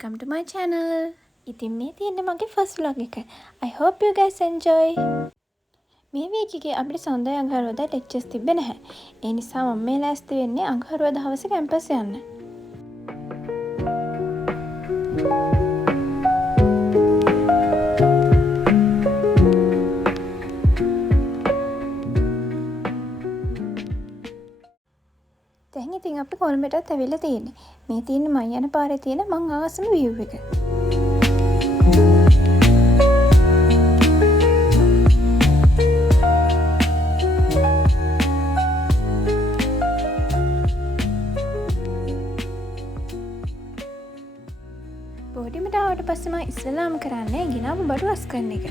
welcome to my channel. ඉතින් මේ තියෙන්නේ මගේ first vlog එක. I hope you guys enjoy. මේ week එකේ අපිට සඳය අඟහරුවාදා lectures තිබ්බේ නැහැ. ඒ නිසා මම මේ ලෑස්ති වෙන්නේ අඟහරුවාදා හවස කැම්පස් යන්න. දැන් ඉතින් අපි කොළඹටත් ඇවිල්ලා තියෙන්නේ. මේ තියෙන්නේ මම යන පාරේ තියෙන මං ආසම view එක. බෝඩිමට ආවට පස්සේ මම ඉස්සෙල්ලාම කරන්නේ ගිනාපු බඩු අස් කරන එක.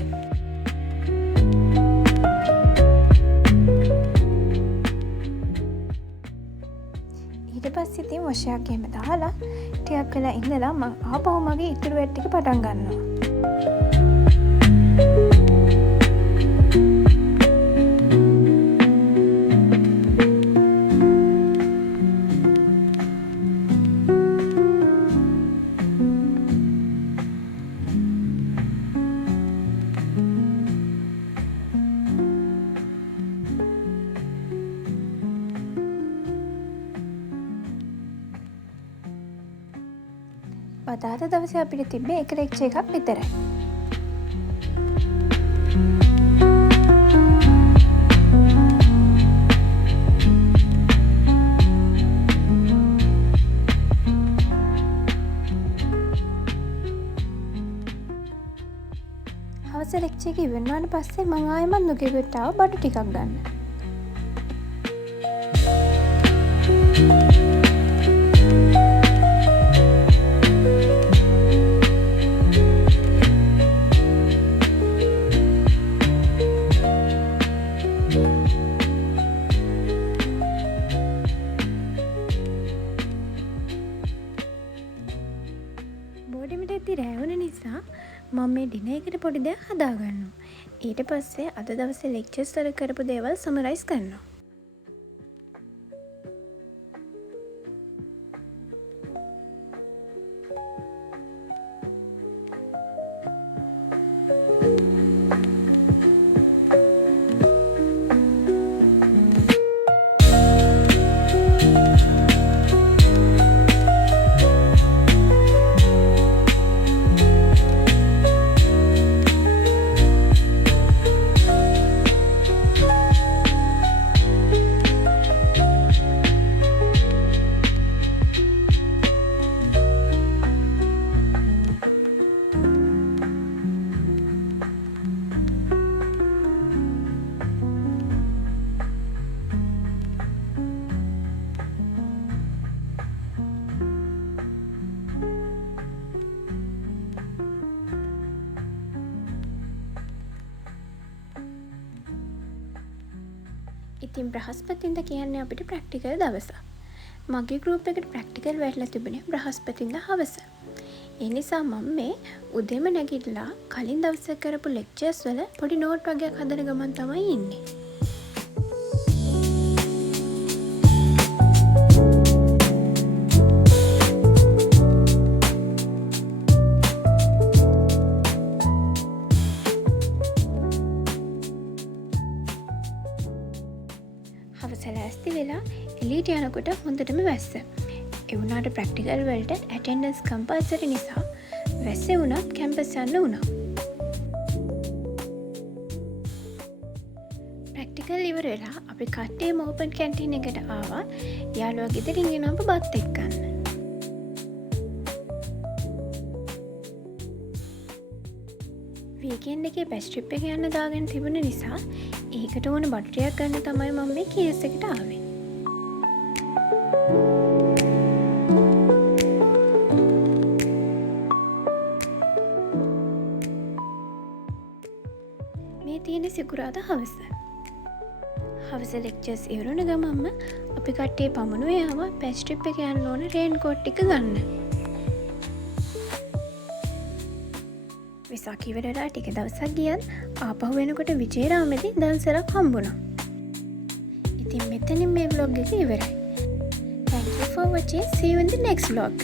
ඊට පස්සේ ඉතින් වශයක් එහෙම දාලා ටිකක් වෙලා ඉඳලා මම ආපහු මගේ ඉතුරු වැඩ ටික පටන් ගන්නවා. අද දවසේ අපිට තිබ්බේ එක ලෙක්චර් එකක් විතරයි. හවස ලෙක්චර් එක ඉවර වුණාට පස්සේ මම ආයෙමත් නුගේගොඩට ආව බඩු ටිකක් ගන්න. බෝඩිමට ඇති රැවුන නිසා මම මේ ඩිනර් එකට පොඩි දෙයක් හදාගන්නවා. ඊට පස්සේ අද දවසේ ලෙක්චර්ස් වල කරපු දේවල් සමරයිස් කරනවා. ඉතින් බ්‍රහස්පතින්දා කියන්නේ අපිට ප්‍රැක්ටිකල් දවස. මගේ ගෲප් එකට ප්‍රැක්ටිකල් වැටලා තිබුණේ බ්‍රහස්පතින්දා හවස. ඒ නිසා මම මේ උදේම නැගිටලා කලින් දවසේ කරපු ලෙක්චර්ස් වල පොඩි නෝට් වගේක් හදන ගමන් තමයි ඉන්නේ. හවස ලෑස්ති වෙලා එළියට යනකොට හොඳටම වැස්ස. ඒ වුණාට ප්‍රැක්ටිකල් වලට ඇටෙන්ඩන්ස් කම්පල්සරි නිසා වැස්සේ වුණත් කැම්පස් යන්න වුණා. ප්‍රැක්ටිකල් ඉවර වෙලා අපි කට්ටියම ඕපන් කැන්ටීන් එකට ආවා. යාළුවා ගෙදරින් ගෙනාපු බත් එක්ක ගන්න. වීකෙන්ඩ් එකේ බස් ට්‍රිප් එක යන්න දාගෙන තිබුණ නිසා ඒකට ඕන බඩු ටිකක් ගන්න තමයි මම මේ කීස් එකට ආවේ. මේ තියෙන්නේ සිකුරාදා හවස. හවස ලෙක්චර්ස් ඉවර වුණ ගමන්ම අපි කට්ටිය පමණුවේ ආවා බස් ට්‍රිප් එක යන්න ඕන රේන් කෝට් ටික ගන්න. වෙසක් ඉවරලා ටික දවසක් ගියත් ආපහු වෙනකොට විජේරාමේදී දන්සලක් හම්බුණා. ඉතින් මෙතනින් මේ vlog එක ඉවරයි. Thank you for watching. See you in the next vlog.